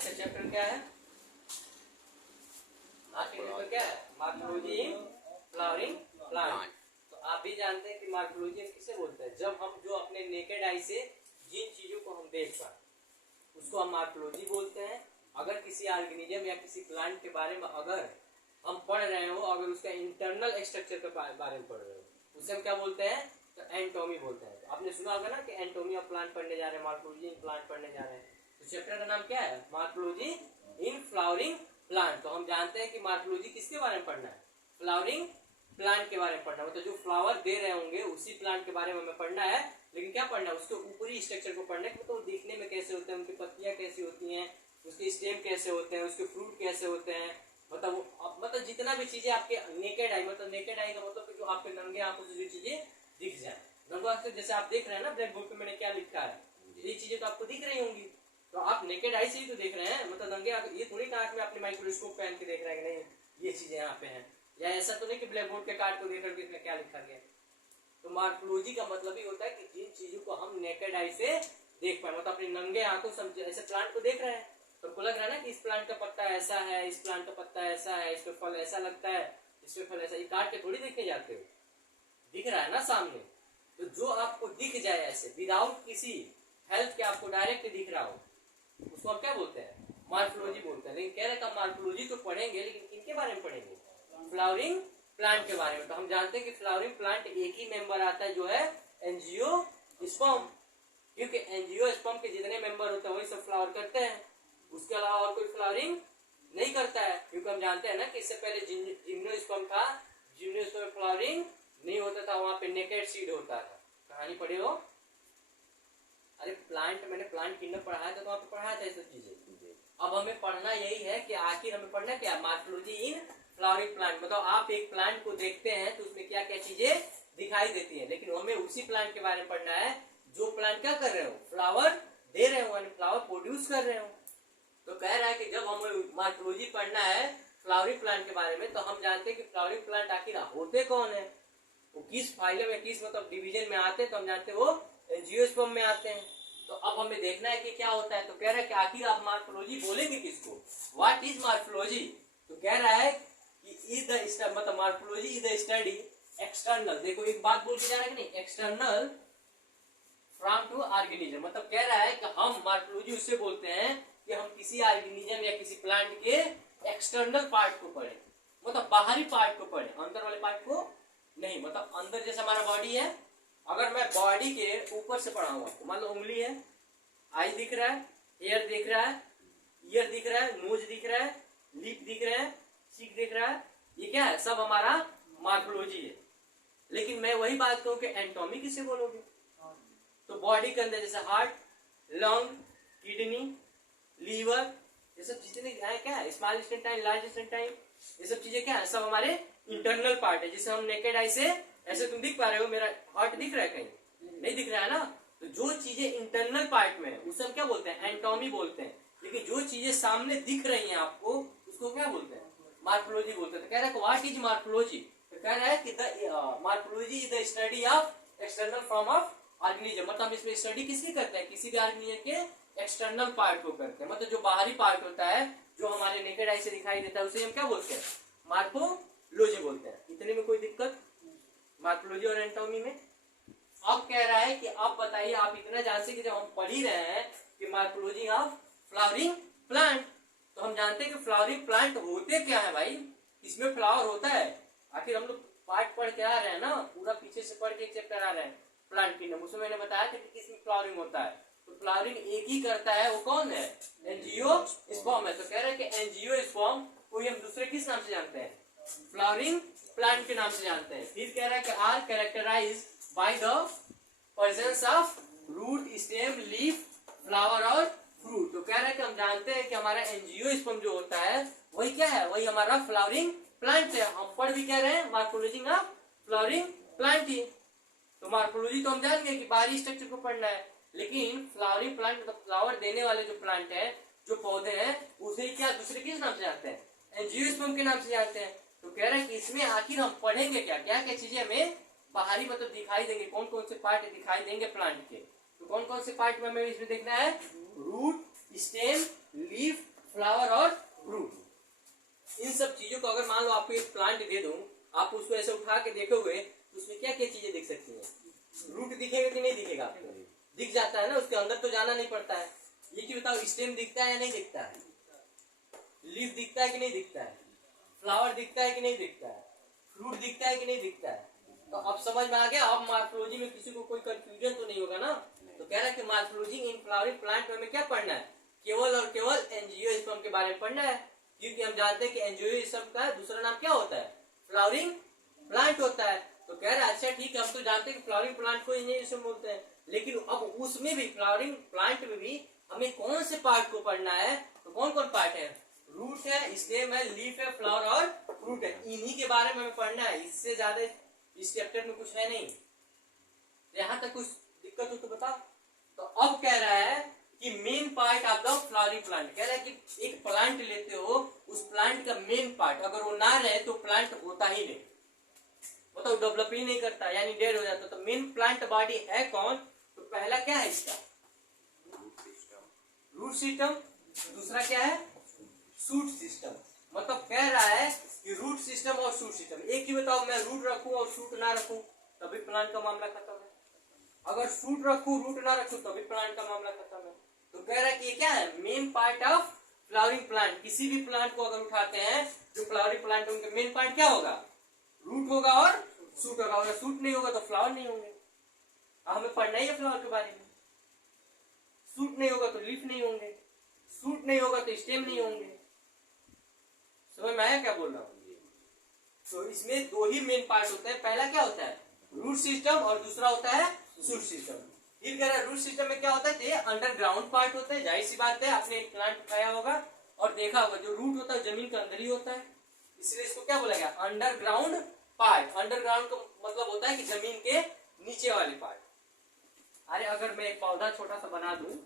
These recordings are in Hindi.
आज का चैप्टर क्या है? आज का चैप्टर क्या है? Morphology in flowering plant. तो आप भी जानते हैं कि मॉर्फोलॉजी किसे बोलते हैं? जब हम जो अपने नेकेड आई से जिन चीजों को हम देख पाए उसको हम मॉर्फोलॉजी बोलते हैं। अगर किसी ऑर्गेनिज्म या किसी प्लांट के बारे में अगर हम पढ़ रहे हो, अगर उसका इंटरनल स्ट्रक्चर के बारे में पढ़ रहे हो, उसे हम क्या बोलते हैं? तो एंटोमी बोलते हैं। तो आपने सुना होगा ना कि एंटोमी ऑफ प्लांट पढ़ने जा रहे हैं, मॉर्फोलॉजी इन प्लांट पढ़ने जा रहे हैं। तो चैप्टर का नाम क्या है? Morphology in flowering plant. तो हम जानते हैं कि मॉर्फोलॉजी किसके बारे में पढ़ना है? फ्लावरिंग प्लांट के बारे में पढ़ना है। मतलब जो फ्लावर दे रहे होंगे उसी प्लांट के बारे में हमें पढ़ना है। लेकिन क्या पढ़ना है? उसके ऊपरी स्ट्रक्चर को पढ़ना है, मतलब दिखने में कैसे होते हैं, उनकी पत्तियां कैसी होती हैं, उसके स्टेम कैसे होते हैं, उसके फ्रूट कैसे होते हैं, मतलब जितना भी चीजें आपके नेकेड आई, मतलब नेकेड आई का मतलब जो आपके नंगे आंखों से जो चीजें दिख जाए। नंगे आंखों से जैसे आप देख रहे हैं ना, ब्लैक बोर्ड पे मैंने क्या लिखा है, ये चीजें तो आपको दिख रही होंगी। तो आप नेकेड आई से ही तो देख रहे हैं, मतलब नंगे आंख, ये थोड़ी आंख में अपने माइक्रोस्कोप पहन के देख रहे हैं कि नहीं ये चीजें यहाँ पे हैं, या ऐसा तो नहीं कि ब्लैक बोर्ड के कार्ड को देख करके इसमें क्या लिखा गया। तो मॉर्फोलॉजी का मतलब ही होता है कि जिन चीजों को हम नेकेड आई से देख पाए, मतलब अपने नंगे आंखों से ऐसे प्लांट को देख रहे हैं तो आपको लग रहा है ना कि इस प्लांट का पत्ता ऐसा है, इस प्लांट का पत्ता ऐसा है, इस पे फल ऐसा लगता है, इस पे फल ऐसा। ये काट के थोड़ी देखने जाते हो, दिख रहा है ना सामने। तो जो आपको दिख जाए ऐसे विदाउट किसी हेल्प के, आपको डायरेक्ट दिख रहा हो, उसको हम क्या बोलते हैं? मॉर्फोलॉजी बोलते हैं। लेकिन कह रहे हैं मॉर्फोलॉजी तो पढ़ेंगे, लेकिन किनके बारे में पढ़ेंगे? फ्लावरिंग प्लांट के बारे में। तो हम जानते हैं कि फ्लावरिंग प्लांट एक ही मेंबर आता है जो है एंजियोस्पर्म, क्योंकि एंजियोस्पर्म के जितने मेंबर होते हैं वही सब फ्लावर करते हैं, उसके अलावा और कोई फ्लावरिंग नहीं करता है। क्योंकि हम जानते हैं ना कि इससे पहले जिम्नोस्पर्म था, जिम्नोस्पर्म में फ्लावरिंग नहीं होता था, वहां पे नेकेड सीड होता था। कहानी पढ़े हो? अरे प्लांट, मैंने प्लांट किंगडम पढ़ाया था तो वहां पे पढ़ाया था ये सब चीजें। अब हमें पढ़ना यही है कि आखिर हमें पढ़ना क्या? Morphology in flowering plant. मतलब आप एक प्लांट को देखते हैं तो उसमें क्या क्या चीजें दिखाई देती है, लेकिन हमें उसी प्लांट के बारे में पढ़ना है जो प्लांट क्या कर रहे हो? फ्लावर दे रहे हो, फ्लावर प्रोड्यूस कर रहे हो। तो कह रहा है कि जब हमें मॉर्फोलॉजी पढ़ना है फ्लावरिंग प्लांट के बारे में, तो हम जानते हैं कि फ्लावरिंग प्लांट आखिर होते कौन है, वो किस फाइलम में, किस मतलब डिवीजन में आते हैं। तो हम जानते हैं वो एंजियोस्पर्म में आते हैं। तो अब हमें देखना है कि क्या होता है। तो कह रहा है कि आखिर आप मॉर्फोलॉजी बोलेंगे किसको? What is morphology? तो कह रहा है कि इज द मतलब morphology is the study external. देखो एक बात बोल के जा रहा है कि नहीं, एक्सटर्नल फ्रॉम टू ऑर्गेनिज्म। मतलब कह रहा है कि हम मॉर्फोलॉजी उससे बोलते हैं कि हम किसी ऑर्गेनिज्म या किसी प्लांट के एक्सटर्नल पार्ट को पढ़े, मतलब बाहरी पार्ट को पढ़े, अंदर वाले पार्ट को नहीं। मतलब अंदर जैसे हमारा बॉडी है, अगर मैं बॉडी के ऊपर से पढ़ाऊंगा, मान लो उंगली है, आई दिख रहा है, हेयर दिख रहा है, ईयर दिख रहा है, नोज दिख रहा है, लिप दिख रहा है, चीक दिख रहा है, ये क्या है? सब हमारा मॉर्फोलॉजी है। लेकिन मैं वही बात कहूं कि एंटोमी किसे बोलोगे? तो बॉडी के अंदर जैसे हार्ट, लंग, किडनी, लीवर, ये सब जितने क्या है, स्मॉल इंटेस्टाइन, लार्ज इंटेस्टाइन, ये सब चीजें क्या है? सब हमारे इंटरनल पार्ट है, जिसे हम नेकेड आई से ऐसे तुम दिख पा रहे हो, मेरा हार्ट दिख रहा है, कहीं नहीं दिख रहा है ना। तो जो चीजें इंटरनल पार्ट में है उसे हम क्या बोलते हैं? एंटोमी बोलते हैं। लेकिन जो चीजें सामने दिख रही हैं आपको, उसको क्या बोलते हैं? मॉर्फोलॉजी बोलते हैं। तो कह रहा है व्हाट इज मॉर्फोलॉजी? तो कह रहा है कि morphology is the study of external form of organism. मतलब हम इसमें स्टडी किसकी करते हैं? किसी भी ऑर्गेनिज्म के एक्सटर्नल पार्ट को करते हैं, मतलब जो बाहरी पार्ट होता है, जो हमारे नेकेड आई से दिखाई देता है, उसे हम क्या बोलते हैं? मॉर्फोलॉजी बोलते हैं। इतने में कोई दिक्कत मॉर्फोलॉजी और एंटोमी में? अब कह रहा है कि आप बताइए, आप इतना जानते कि जब हम पढ़ ही रहे हैं कि मॉर्फोलॉजी ऑफ फ्लावरिंग प्लांट, तो हम जानते हैं कि फ्लावरिंग प्लांट होते क्या है भाई? इसमें फ्लावर होता है। आखिर हम लोग पार्ट पढ़ के आ रहे हैं ना, पूरा पीछे से पढ़ के एक चैप्टर आ रहे हैं प्लांट किंगडम, उसमें मैंने बताया कि किसमें फ्लावरिंग होता है। तो फ्लावरिंग एक ही करता है, वो कौन है? एंजियोस्पर्म है। तो कह रहे हैं कि एंजियोस्पर्म को हम दूसरे किस नाम से जानते हैं? फ्लावरिंग प्लांट के नाम से जानते हैं। फिर कह रहा है कि are characterise by the presence of root, stem, leaf, flower और फ्रूट। तो कह रहा है कि हम जानते हैं कि हमारा एंजियोस्पर्म जो होता है वही क्या है? वही हमारा फ्लावरिंग प्लांट है। हम पढ़ भी कह रहे हैं मॉर्फोलॉजी ऑफ फ्लावरिंग प्लांट ही। तो मॉर्फोलॉजी तो हम जान गए कि बाहरी स्ट्रक्चर को पढ़ना है, लेकिन फ्लावरिंग प्लांट मतलब फ्लावर देने वाले जो प्लांट है, जो पौधे हैं, उसे क्या दूसरे किस नाम से जानते हैं? एंजियोस्पर्म के नाम से जानते हैं। तो कह रहे हैं कि इसमें आखिर हम पढ़ेंगे क्या, क्या क्या चीजें हमें बाहरी मतलब दिखाई देंगे, कौन कौन से पार्ट दिखाई देंगे प्लांट के। तो कौन कौन से पार्ट में हमें इसमें देखना है? रूट, स्टेम, लीफ, फ्लावर और रूट। इन सब चीजों को अगर मान लो आपको एक प्लांट दे दूं, आप उसको ऐसे उठा के देखोगे तो उसमें क्या क्या चीजें दिख सकती हैं? रूट दिखेगा कि नहीं दिखेगा? दिख जाता है ना, उसके अंदर तो जाना नहीं पड़ता है। ये कि बताओ, स्टेम दिखता है या नहीं दिखता है? लीफ दिखता है कि नहीं दिखता है? फ्लावर दिखता है कि नहीं दिखता है? फ्रूट दिखता है कि नहीं दिखता है? तो अब समझ में आ गया। अब मॉर्फोलॉजी में किसी को कोई कंफ्यूजन तो नहीं होगा ना। तो कह रहा है कि मॉर्फोलॉजी इन फ्लावरिंग प्लांट में हमें क्या पढ़ना है? केवल और केवल एंजियोस्पर्म के बारे में पढ़ना है, क्योंकि हम जानते हैं कि एंजियोस्पर्म का दूसरा नाम क्या होता है? फ्लावरिंग प्लांट होता है। तो कह रहा है अच्छा ठीक है, हम तो जानते हैं कि फ्लावरिंग प्लांट को एंजियोस्पर्म बोलते हैं, लेकिन अब उसमें भी फ्लावरिंग प्लांट में भी हमें कौन से पार्ट को पढ़ना है? तो कौन कौन पार्ट है? रूट है, स्टेम है, लीफ है, फ्लावर और फ्रूट है। इन्हीं के बारे में हमें पढ़ना है, इससे ज्यादा इस चैप्टर में कुछ है नहीं। यहां तक कुछ दिक्कत हो तो बताओ। तो अब कह रहा है कि main part of the flowering plant, कह रहा है कि एक प्लांट लेते हो, उस प्लांट का मेन पार्ट अगर वो ना रहे तो प्लांट होता ही नहीं, मतलब डेवलप ही नहीं करता, यानी डेड हो जाता। तो मेन प्लांट बॉडी है कौन? तो पहला क्या है इसका? Root system. दूसरा क्या है? Shoot system. मतलब कह रहा है कि रूट सिस्टम और शूट सिस्टम, एक ही बताओ, मैं रूट रखूं और शूट ना रखूं तभी प्लांट का मामला खत्म है, अगर शूट रखूं रूट ना रखूं तभी प्लांट का मामला खत्म है। तो कह रहा है कि ये क्या है? Main part of flowering plant. किसी भी प्लांट को अगर उठाते हैं जो फ्लावरिंग प्लांट, उनका मेन पार्ट क्या होगा? रूट होगा और शूट होगा। अगर शूट नहीं होगा तो फ्लावर नहीं होंगे। हमें पढ़ना ही है फ्लावर के बारे में। शूट नहीं होगा तो लीफ नहीं होंगे, शूट नहीं होगा तो स्टेम नहीं होंगे। समझ में आया क्या बोल रहा हूँ? तो इसमें दो ही मेन पार्ट होते हैं। पहला क्या होता है? रूट सिस्टम, और दूसरा होता है शूट सिस्टम। फिर कह रहा है रूट सिस्टम में क्या होता है? ये अंडरग्राउंड पार्ट होता है। जाहिर सी बात है, आपने एक प्लांट उठाया होगा और देखा होगा जो रूट होता है जमीन के अंदर ही होता है, इसलिए इसको क्या बोला गया? Underground part. अंडरग्राउंड का मतलब होता है कि जमीन के नीचे वाले पार्ट। अरे अगर मैं एक पौधा छोटा सा बना दूं,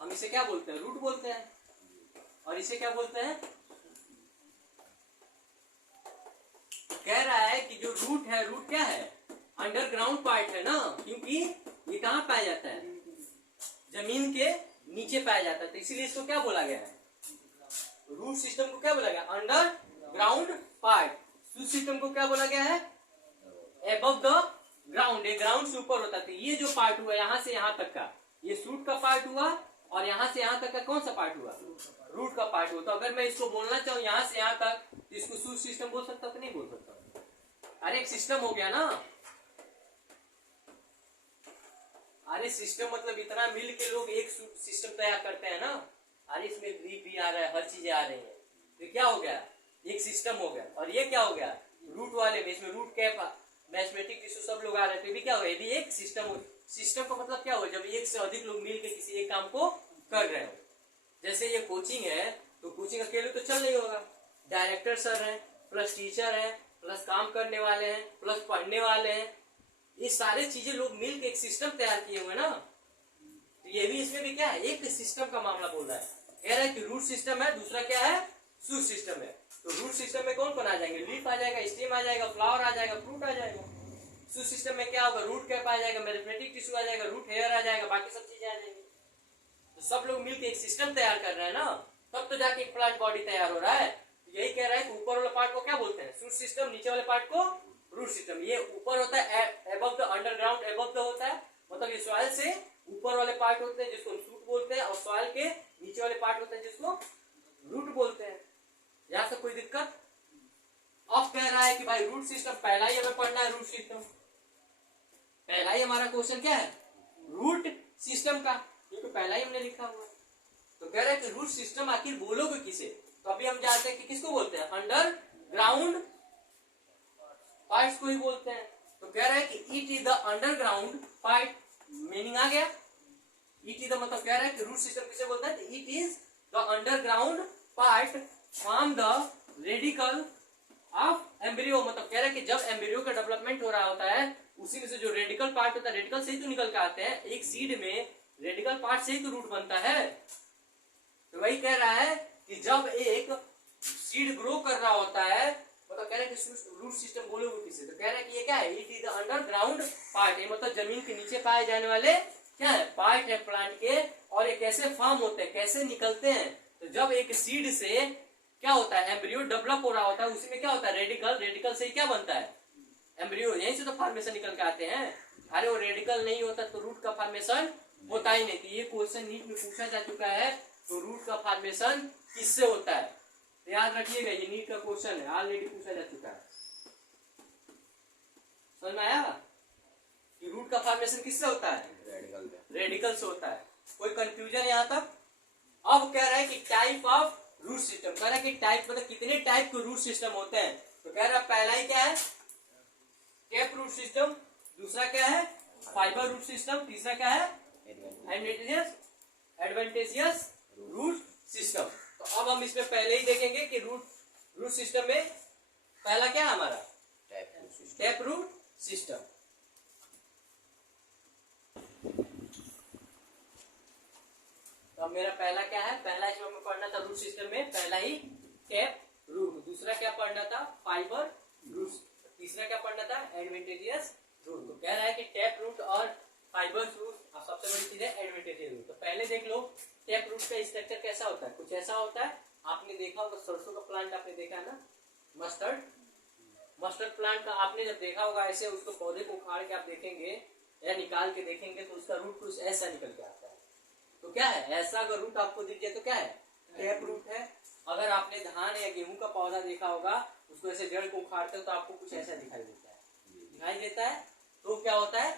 हम इसे क्या बोलते हैं? रूट बोलते हैं। और इसे क्या बोलते हैं? कह रहा है कि जो रूट है, रूट क्या है? अंडरग्राउंड पार्ट है ना, क्योंकि ये कहाँ पाया जाता है? जमीन के नीचे पाया जाता है। तो इसीलिए इसको क्या बोला गया है? रूट सिस्टम को क्या बोला गया? Underground part. शूट सिस्टम को क्या बोला गया है? Above the ground. ये ग्राउंड से ऊपर होता है। तो ये जो पार्ट हुआ यहाँ से यहाँ तक का, ये शूट का पार्ट हुआ, और यहाँ से यहाँ तक का कौन सा पार्ट हुआ? रूट का पार्ट हुआ। तो अगर मैं इसको बोलना चाहूँ यहाँ से यहाँ तक, तो इसको शूट सिस्टम बोल सकता कि नहीं बोल सकता? अरे एक सिस्टम हो गया ना। अरे सिस्टम मतलब इतना मिल के लोग एक सिस्टम तैयार करते हैं ना। अरे इसमें भी आ रहा है, हर चीजें आ रही है, तो क्या हो गया? एक सिस्टम हो गया। और ये क्या हो गया? रूट वाले में, इसमें रूट कैप, मैथमेटिक टिश्यू सब लोग आ रहे हैं, तो भी क्या हो? ये भी एक सिस्टम हो। सिस्टम का मतलब क्या हो? जब एक से अधिक लोग मिलकर किसी एक काम को कर रहे हो। जैसे ये कोचिंग है, तो कोचिंग अकेले तो चल नहीं होगा। डायरेक्टर सर है, प्लस टीचर है, प्लस काम करने वाले हैं, प्लस पढ़ने वाले हैं, ये सारे चीजें लोग मिलकर एक सिस्टम तैयार किए हुए ना। तो ये भी, इसमें भी क्या है? एक सिस्टम का मामला बोल रहा है। कह रहा है कि रूट सिस्टम है, दूसरा क्या है? शूट सिस्टम है। तो रूट सिस्टम में कौन कौन आ जाएंगे? लीफ आ जाएगा, स्टेम आ जाएगा, फ्लावर आ जाएगा, फ्रूट आ जाएगा। शूट सिस्टम में क्या होगा? रूट कैप आ जाएगा, मैथमेटिक टिश्यू आ जाएगा, रूट हेयर आ जाएगा, बाकी सब चीजें आ जाएंगी। तो सब लोग मिलकर एक सिस्टम तैयार कर रहे हैं ना, तब तो जाके एक प्लांट बॉडी तैयार हो रहा है। तो यही कह रहा है कि ऊपर वाले पार्ट को क्या बोलते हैं? Shoot system. नीचे वाले पार्ट को रूट सिस्टम। ये ऊपर होता है above the, underground above the होता है, मतलब ये सॉइल से ऊपर वाले पार्ट होते हैं जिसको हम शूट बोलते हैं, और सॉइल के नीचे वाले पार्ट होते हैं जिसको रूट बोलते हैं। यहां से कोई दिक्कत? अब कह रहा है कि भाई रूट सिस्टम पहला ही हमें पढ़ना है। रूट सिस्टम पहला ही हमारा क्वेश्चन क्या है? रूट सिस्टम का, क्योंकि पहला ही हमने लिखा हुआ है। तो कह रहा है कि रूट सिस्टम आखिर बोलोगे किसे? तो अभी हम जानते हैं कि किसको बोलते हैं? अंडरग्राउंड पार्ट्स को ही बोलते हैं। तो कह रहा है कि it is the underground part. Meaning आ गया? इट इज द मतलब कह रहा है कि रूट सिस्टम किसे बोलते हैं? It is the underground part from the radical of embryo, मतलब कह रहा है कि जब एम्ब्रियो का डेवलपमेंट हो रहा होता है उसी में से जो रेडिकल पार्ट होता है, रेडिकल से ही तो निकल के आते हैं, एक सीड में रेडिकल पार्ट से ही तो रूट बनता है। तो वही कह रहा है कि जब एक सीड ग्रो कर रहा होता है, मतलब कह रहा है कि रूट सिस्टम बोलोगे किसे, तो कह रहा है कि ये क्या है, it is the underground part, ये मतलब जमीन के नीचे पाए जाने वाले क्या है, पार्ट है प्लांट के। और ये कैसे फॉर्म होते हैं, कैसे निकलते हैं, तो जब एक सीड से क्या होता है, एम्ब्रियो डेवलप हो रहा होता है, उसी में क्या होता है, रेडिकल, रेडिकल से क्या बनता है, एम्ब्रियो, यहीं से तो फॉर्मेशन निकल के आते हैं। अरे वो रेडिकल नहीं होता तो रूट का फॉर्मेशन होता ही नहीं। तो ये क्वेश्चन नीट में पूछा जा चुका है, तो रूट का फॉर्मेशन किससे होता है, तो याद रखिएगा ये नीट का क्वेश्चन है, ऑलरेडी पूछा जा चुका है। समझ में आया कि रूट का फॉर्मेशन किससे होता है, रेडिकल से होता है। कोई कंफ्यूजन यहाँ तक? अब कह रहा है कि टाइप ऑफ रूट सिस्टम, कह रहा है कि टाइप मतलब कितने टाइप के रूट सिस्टम होते हैं, तो कह रहा है पहला ही क्या है, टैप रूट सिस्टम, दूसरा क्या है, फाइबर रूट सिस्टम, तीसरा क्या है, एडवांटेजियस रूट सिस्टम। तो अब हम इसमें पहले ही देखेंगे कि रूट सिस्टम में पहला क्या है हमारा, टैप रूट सिस्टम। तो अब मेरा पहला क्या है, पहला इसमें हमें पढ़ना था रूट सिस्टम में, पहला ही टैप रूट, दूसरा क्या पढ़ना था, फाइबर रूट, तीसरा क्या पढ़ना था, एडवांटेजियस रूट। तो कह रहा है कि टैप रूट और फाइबर रूट, और सबसे बड़ी चीज है एडवांटेजियस रूट। तो पहले देख लो टैप रूट का स्ट्रक्चर कैसा होता है, कुछ ऐसा होता है, आपने देखा होगा सरसों का प्लांट आपने देखा है ना, मस्टर्ड प्लांट का आपने जब देखा होगा ऐसे, उसको पौधे को उखाड़ के आप देखेंगे या निकाल के देखेंगे तो उसका रूट कुछ ऐसा निकल के आता है। तो क्या है, ऐसा अगर रूट आपको दिख जाए तो क्या है, टैप रूट है। अगर आपने धान या गेहूं का पौधा देखा होगा, उसको ऐसे जड़ को उखाड़ते हो तो आपको कुछ ऐसा दिखाई देता है, तो क्या होता है,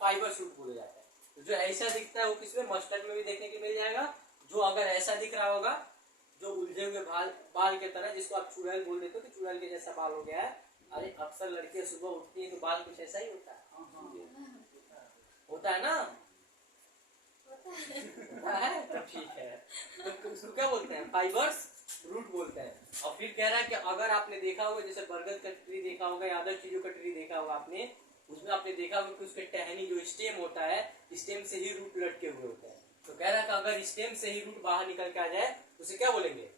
फाइबर शूट बोला जाता है। तो जो ऐसा दिखता है वो किसमें, मस्टर्ड में भी देखने को मिल जाएगा। जो अगर ऐसा दिख रहा होगा, जो उलझे हुए बाल के तरह, जिसको आप चुड़ैल बोल देते हो कि चुड़ैल के जैसा बाल हो गया है, अरे अक्सर लड़कियां सुबह उठती है तो बाल कुछ ऐसा ही होता है, होता है ना, तो ठीक है, तो उसको क्या बोलते हैं, फाइबर्स रूट बोलते हैं। और फिर कह रहा है कि अगर आपने देखा होगा, जैसे बरगद का ट्री देखा होगा या अदर चीजों का ट्री देखा होगा आपने, उसमें आपने देखा होगा कि उसके टहनी जो स्टेम होता है, स्टेम से ही रूट लटके हुए होते हैं। तो कह रहा है कि अगर स्टेम से ही रूट बाहर निकल के आ जाए उसे क्या बोलेंगे,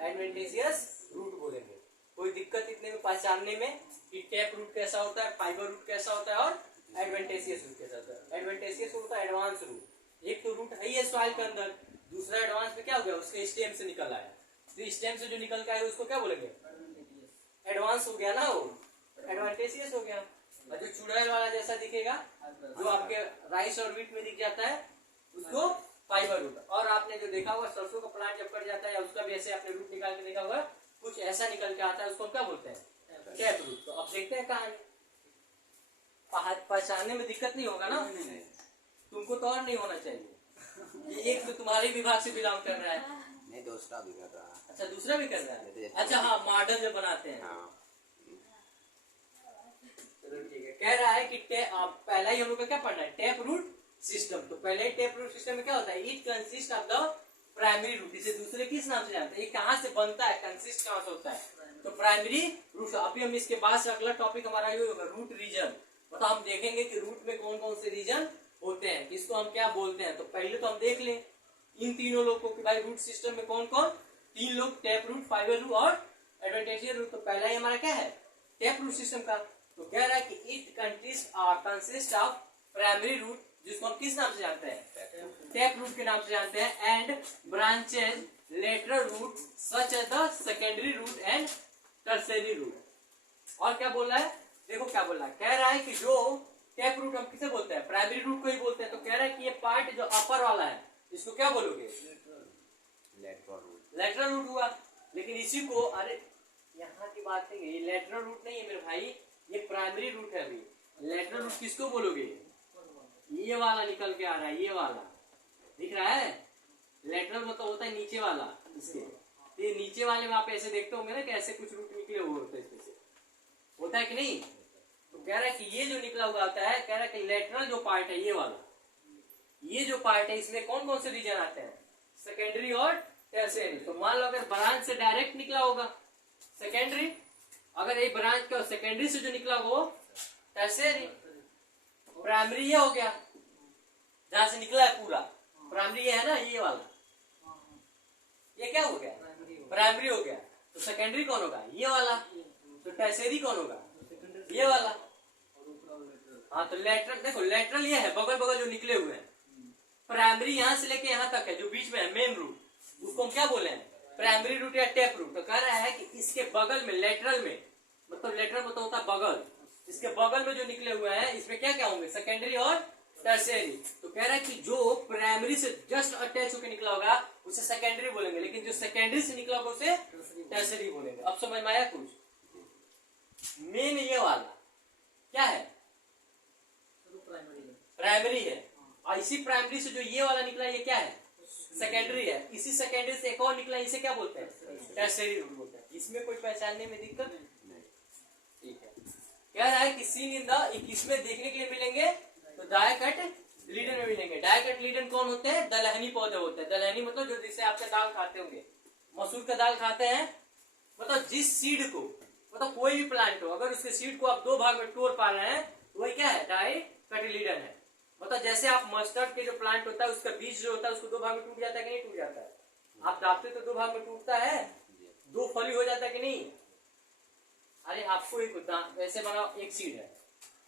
एडवेंटेजियस रूट बोलेंगे। कोई दिक्कत इतने में पहचानने में कि टैप रूट कैसा होता है, फाइबर रूट कैसा होता है और एडवेंटेजियस रूट कैसा होता है। एडवेंटेजियस होता है एडवांस रूट, एक तो रूट है ही है सॉइल के अंदर, दूसरा एडवांस में क्या हो गया, उसके स्टेम से निकल आया, तो स्टेम से जो निकल के आया उसको क्या बोलेंगे, एडवांस हो गया ना, वो एडवांटेजियस हो गया। और जो चुड़ैल वाला जैसा दिखेगा, जो आपके राइस और व्हीट में दिख जाता है, उसको फाइबर रूट। और आपने जो देखा होगा सरसों का प्लांट जब कट जाता है या उसका भी ऐसे आपने रूट निकाल के देखा होगा, कुछ ऐसा निकल के आता है, उसको क्या बोलते हैं, टैप रूट। तो अब देखते हैं कहानी, पहचानने में दिक्कत नहीं होगा ना, तुमको तो और नहीं होना चाहिए, एक तो तुम्हारे विभाग से बिलोंग कर रहा है, नहीं दूसरा भी कर रहा है, अच्छा दूसरा भी कर रहा है, अच्छा हाँ, मॉडल जो बनाते हैं, चलो ठीक है। कह रहा है कि पहला ही हम लोग का क्या पढ़ना है, टैप रूट सिस्टम। तो पहले ही टैप रूट सिस्टम में क्या होता है, it consist of the primary root, इसे दूसरे किस नाम से जानते हैं, ये कहाँ से बनता है, कंसिस्ट कहाँ से होता है, तो प्राइमरी रूट। अभी हम इसके बाद से अगला टॉपिक हमारा ये होगा रूट रीजन, मतलब हम देखेंगे कि रूट में कौन कौन से रीजन होते हैं, इसको हम क्या बोलते हैं। तो पहले तो हम देख लें इन तीनों लोग को कि भाई रूट सिस्टम में कौन कौन, तीन लोग, टैप रूट, फाइबर रूट और एडवेंटेजियस रूट। तो पहला ही हमारा क्या है, टैप रूट सिस्टम का। तो कह रहा है कि it consist of primary root, जिसको हम किस नाम से जानते हैं, टैप रूट के नाम से जानते हैं, and branches lateral root such as the secondary root and tertiary root. और क्या बोल रहा है, देखो क्या बोल रहा है, कह रहा है कि जो टैप रूट हम किसे बोलते हैं, प्राइमरी रूट को ही बोलते हैं। तो कह रहा है कि ये पार्ट जो अपर वाला है इसको क्या बोलोगे, लेटरल रूट हुआ। लेकिन इसी को, अरे यहाँ की बात नहीं है, ये लेटरल रूट नहीं है मेरे भाई, ये प्राइमरी रूट है। अभी लेटरल रूट किसको बोलोगे, ये वाला निकल के आ रहा है, ये वाला दिख रहा है, लेटरल मतलब होता है नीचे वाला, इसके ये नीचे वाले में आप ऐसे देखते होंगे ना कि ऐसे कुछ रूट निकले हुए होते हैं, इसमें से होता है कि नहीं। तो कह रहा है कि ये जो निकला हुआ आता है, कह रहा है कि लेटरल जो पार्ट है ये वाला, ये जो पार्ट है इसमें कौन कौन से रीजन आते हैं, सेकेंडरी और टर्शियरी। तो मान लो अगर ब्रांच से डायरेक्ट निकला होगा सेकेंडरी। अगर एक ब्रांच का सेकेंडरी से जो निकला वो टर्शियरी। प्राइमरी ये हो गया जहां से निकला है पूरा, प्राइमरी ये है ना, ये वाला, ये क्या हो गया, प्राइमरी हो गया। तो सेकेंडरी कौन होगा, ये वाला। तो टर्शियरी कौन होगा, ये वाला। हाँ, तो लेटरल देखो, लेटरल ये है बगल बगल जो निकले हुए हैं। प्राइमरी यहां से लेके यहां तक है जो बीच में है मेन रूट, उसको हम क्या बोले हैं, प्राइमरी रूट या टेप रूट। तो कह रहा है कि इसके बगल में लेटरल में, मतलब लेटरल मतलब होता है बगल, इसके बगल में जो निकले हुए हैं इसमें क्या क्या होंगे, सेकेंडरी और टर्शियरी। तो कह रहा है कि जो प्राइमरी से जस्ट अटैच होकर निकला होगा उसे सेकेंडरी बोलेंगे, लेकिन जो सेकेंडरी से निकला होगा उसे टर्शियरी बोलेंगे। अब समझ में आया कुछ। मेन ये वाला क्या है, प्राइमरी है, और इसी प्राइमरी से जो ये वाला निकला ये क्या है, सेकेंडरी है। इसी सेकेंडरी से एक और निकला, इसे क्या बोलते हैं, टर्शियरी रूट बोलते हैं। इसमें कोई पहचानने में दिक्कत नहीं, ठीक है। कह रहा है कि सीन इन द, किसमें देखने के लिए मिलेंगे, तो डायकट लीडन में मिलेंगे। डायकट लीडन कौन होते हैं, दलहनी पौधे होते हैं। दलहनी मतलब जो जिससे आपका दाल खाते होंगे, मसूर का दाल खाते हैं, मतलब जिस सीड को, मतलब कोई भी प्लांट हो, अगर उसके सीड को आप दो भाग में तोड़ पा रहे हैं तो वही क्या है, डायकट लीडन है। मतलब जैसे आप मस्टर्ड के जो प्लांट होता है उसका बीज जो होता है उसको दो भाग में टूट जाता है कि नहीं टूट जाता है, आप दाबते तो दो भाग में टूटता है, दो फली हो जाता है कि नहीं। अरे आपको एक वैसे बनाओ, एक सीड है,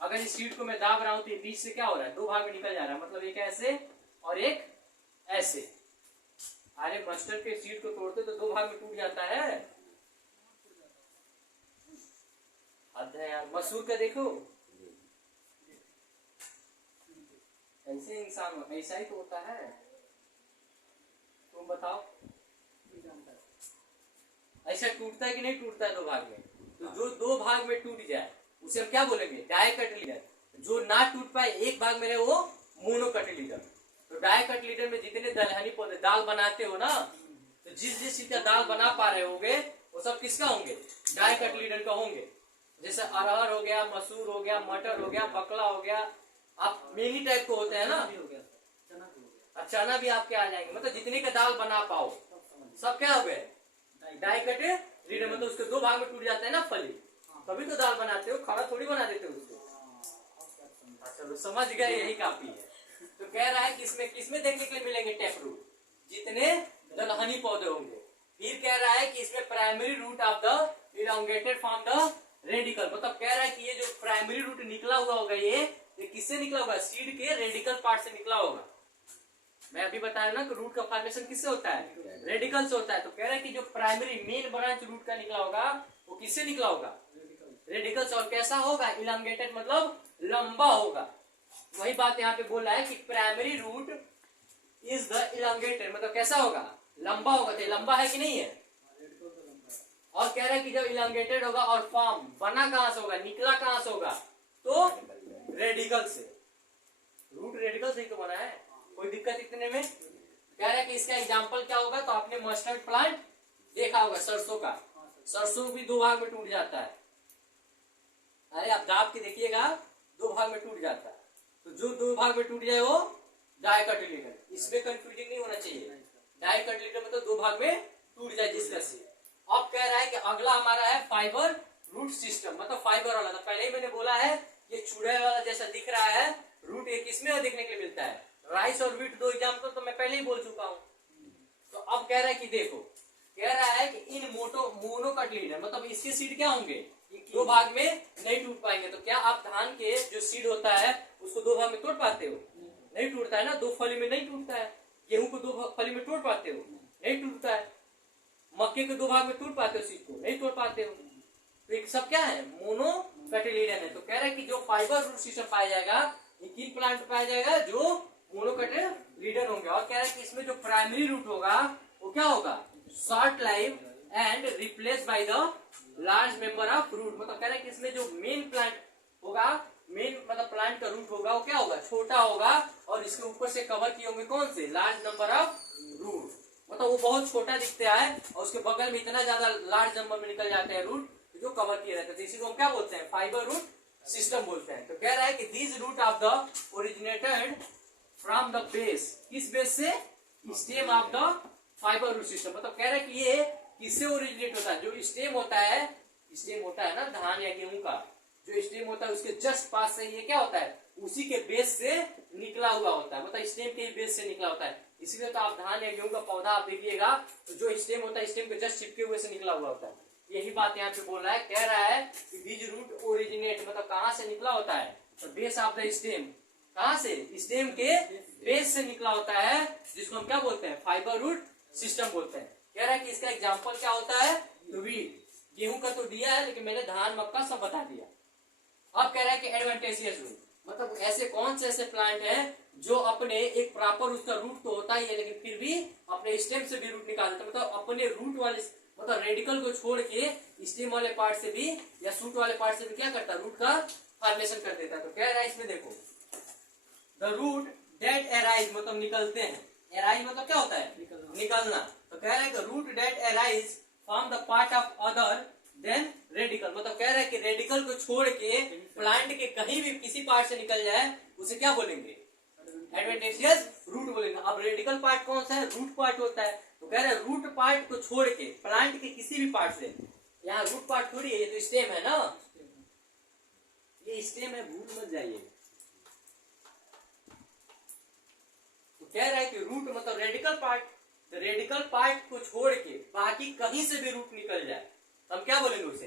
अगर इस सीड को मैं दाब रहा हूं तो ये बीच से क्या हो रहा है, दो भाग में निकल जा रहा है, मतलब एक ऐसे और एक ऐसे। अरे मस्टर्ड के सीड को तोड़ते तो दो भाग में टूट जाता है, हद है यार। मसूर का देखो, ऐसे इंसान ऐसा ही तो होता है, तुम बताओ ऐसा टूटता है कि नहीं टूटता है दो भाग में। तो जो दो भाग में टूट जाए उसे हम क्या बोलेंगे, डायकट लीडर। जो ना टूट पाए एक भाग में रहे वो मोनोकट लीडर। तो डायकट लीडर में जितने दलहनी पौधे दाल बनाते हो ना, तो जिस जिस चीज का दाल बना पा रहे होगे वो सब किसका होंगे, डायकट लीडर का होंगे। जैसे अरहर हो गया, मसूर हो गया, मटर हो गया, बकला हो गया, आप मेनी टाइप को होते हैं ना, चना भी आपके आ जाएंगे। मतलब जितने का दाल बना पाओ सब क्या हो गए, डायकट लीडर। मतलब उसके दो भाग में टूट जाता है ना फली, तभी तो दाल बनाते हो, खाना थोड़ी बना देते हो उसको। चलो समझ गए, यही काफी है। तो कह रहा है कि इसमें किसमें देखने के लिए मिलेंगे, टेप रूट, जितने दलहनी पौधे होंगे। फिर कह रहा है कि इसमें primary root of the elongated from the radical. मतलब कह रहा है कि ये जो प्राइमरी रूट निकला हुआ होगा ये किससे निकला होगा, सीड के रेडिकल पार्ट से निकला होगा। मैं अभी बताया ना कि रूट का फॉर्मेशन किससे होता है, रेडिकल से होता है। तो कह रहा है कि जो प्राइमरी मेन ब्रांच रूट का निकला होगा वो किससे निकला होगा, रेडिकल से। और कैसा होगा, इलांगेटेड मतलब लंबा होगा। वही बात यहाँ पे बोल रहा है कि primary root is the elongated, मतलब कैसा होगा, लंबा होगा। तो लंबा है कि नहीं है। और कह रहा है कि जब इलांगेटेड होगा और फॉर्म बना कहां से होगा, निकला कहां से होगा, तो रेडिकल से। रूट रेडिकल से ही तो बना है, कोई दिक्कत इतने में। कह रहा है कि इसका एग्जांपल क्या होगा, तो आपने मस्टर्ड प्लांट देखा होगा, सरसों का, सरसों भी दो भाग में टूट जाता है। अरे आप दाब के देखिएगा, दो भाग में टूट जाता है। तो जो दो भाग में टूट जाए वो डायकट लीडर। इसमें कंफ्यूजिंग नहीं होना चाहिए, डायकट लीडर मतलब दो भाग में टूट जाए जिसका से। अब कह रहा है कि अगला हमारा है फाइबर रूट सिस्टम, मतलब फाइबर वाला। तो पहले ही मैंने बोला है ये चूड़े वाला जैसा दिख रहा है रूट, ये किसमें देखने के लिए मिलता है, राइस और व्हीट, दो एग्जाम्पल तो मैं पहले ही बोल चुका हूं। तो अब कह रहा है कि देखो, कह रहा है कि इन मोनोकट लीडर, मतलब इसके सीड क्या होंगे, दो भाग में नहीं टूट पाएंगे। तो क्या आप धान के जो सीड होता है उसको दो भाग में तोड़ पाते हो, नहीं टूटता है ना, दो फली में नहीं टूटता है। गेहूं को दो फली में तोड़ पाते हो, नहीं टूटता है। मक्के को दो भाग में तोड़ पाते हो, सीड को नहीं तोड़ पाते हो। तो एक सब क्या है, मोनोकटिलिडन है। तो कह रहा है कि जो फाइबर रूट सिस्टम पाया जाएगा ये किन प्लांट पाया जाएगा, जो मोनोकटिलिडन होंगे। और कह रहा है कि इसमें जो प्राइमरी रूट होगा वो क्या होगा, short life and replace by the large member of root. मतलब कह रहा है कि इसमें जो मेन प्लांट होगा, मेन मतलब प्लांट का रूट होगा वो क्या होगा, छोटा होगा, और इसके ऊपर से कवर किए होंगे कौन से, लार्ज नंबर ऑफ रूट। मतलब वो बहुत छोटा दिखता है और उसके बगल में इतना ज्यादा लार्ज नंबर में निकल जाते हैं रूट जो कवर किए रहते हैं। तो इसी को हम क्या बोलते हैं, फाइबर रूट सिस्टम बोलते हैं। तो कह रहा है कि this root of the originated from the base, किस बेस से, stem of the fibre root system. मतलब कह रहा है कि ये किससे ओरिजिनेट होता है? जो स्टेम होता है ना धान या गेहूं का, जो स्टेम होता है उसके जस्ट पास से ये क्या होता है, उसी के बेस से निकला हुआ होता है, मतलब स्टेम के बेस से निकला होता है। इसीलिए तो आप धान या गेहूं का पौधा आप देखिएगा तो जो स्टेम होता है स्टेम के जस्ट चिपके हुए से निकला हुआ होता है। यही बात यहाँ पे बोल रहा है, कह रहा है कि बीज रूट ओरिजिनेट मतलब कहाँ से निकला होता है, तो बेस ऑफ द स्टेम, कहाँ से, स्टेम के बेस से निकला होता है, जिसको हम क्या बोलते हैं, फाइबर रूट सिस्टम बोलते हैं। कह रहा है कि इसका एग्जाम्पल क्या होता है, तो वीट, गेहूं का तो दिया है लेकिन मैंने धान मक्का सब बता दिया। अब कह रहा है कि एडवांटेजियस रूट, मतलब ऐसे कौन से ऐसे प्लांट हैं जो अपने एक प्रॉपर उसका रूट तो होता ही है लेकिन फिर भी अपने स्टेम से भी रूट निकाल देता है, मतलब अपने रूट वाले मतलब रेडिकल को छोड़ के स्टेम वाले पार्ट से भी या शूट वाले पार्ट से भी क्या करता है, रूट का फॉर्मेशन कर देता है। तो कह रहा है इसमें देखो, द रूट डेट एराइज मतलब निकलते हैं, एराइज मतलब क्या होता है, निकलना। तो कह रहा है कि root that arise from the part of other than radical, मतलब कह रहा है कि रेडिकल को छोड़ के प्लांट के कहीं भी किसी पार्ट से निकल जाए उसे क्या बोलेंगे, एडवेंटेशियस रूट बोलेंगे। अब रेडिकल पार्ट कौन सा है, रूट पार्ट होता है। तो कह रहे हैं रूट पार्ट को छोड़ के प्लांट के किसी भी पार्ट से, यहाँ रूट पार्ट थोड़ी है, ये तो स्टेम है ना, ये स्टेम है, भूल मत जाइए। तो कह रहा है कि रूट मतलब रेडिकल पार्ट, रेडिकल पार्ट को छोड़ के बाकी कहीं से भी रूट निकल जाए हम क्या बोलेंगे उसे,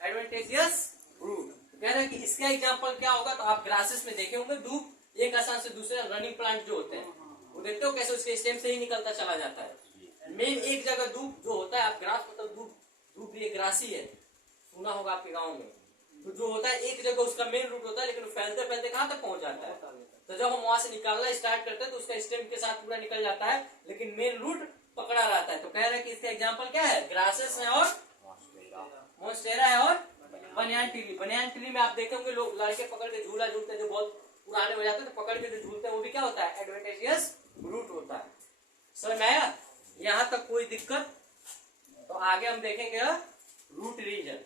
एडवेंटेजियस रूट। कह रहे हैं कि इसका एग्जांपल क्या होगा, तो आप ग्रासेस में देखे होंगे दूब एक आसान से दूसरे रनिंग प्लांट जो होते हैं वो देखते हो कैसे उसके स्टेम से ही निकलता चला जाता है। मेन एक जगह दूब जो होता है, आप ग्रास मतलब दूब भी एक ग्रास ही है, सुना होगा आपके गाँव में, तो जो होता है एक जगह उसका मेन रूट होता है लेकिन फैलते फैलते कहाँ तक पहुंच जाता है, तो जब हम वहां से निकालना स्टार्ट करते हैं तो उसका स्टेम के साथ पूरा निकल जाता है लेकिन मेन रूट पकड़ा रहता है। तो कह रहे हैं कि इसका एग्जांपल क्या है, ग्रासेस है और मोन्स्टेरा है और बनियान ट्री। बनियान ट्री में आप देखे होंगे लोग लड़के पकड़ के झूला झूलते हैं, जो बहुत पुराने हो जाते हैं तो पकड़ के जो झूलते हैं वो भी क्या होता है, एडवेंटेजियस रूट होता है। समझ में आया, यहाँ तक कोई दिक्कत? तो आगे हम देखेंगे रूट रीजन।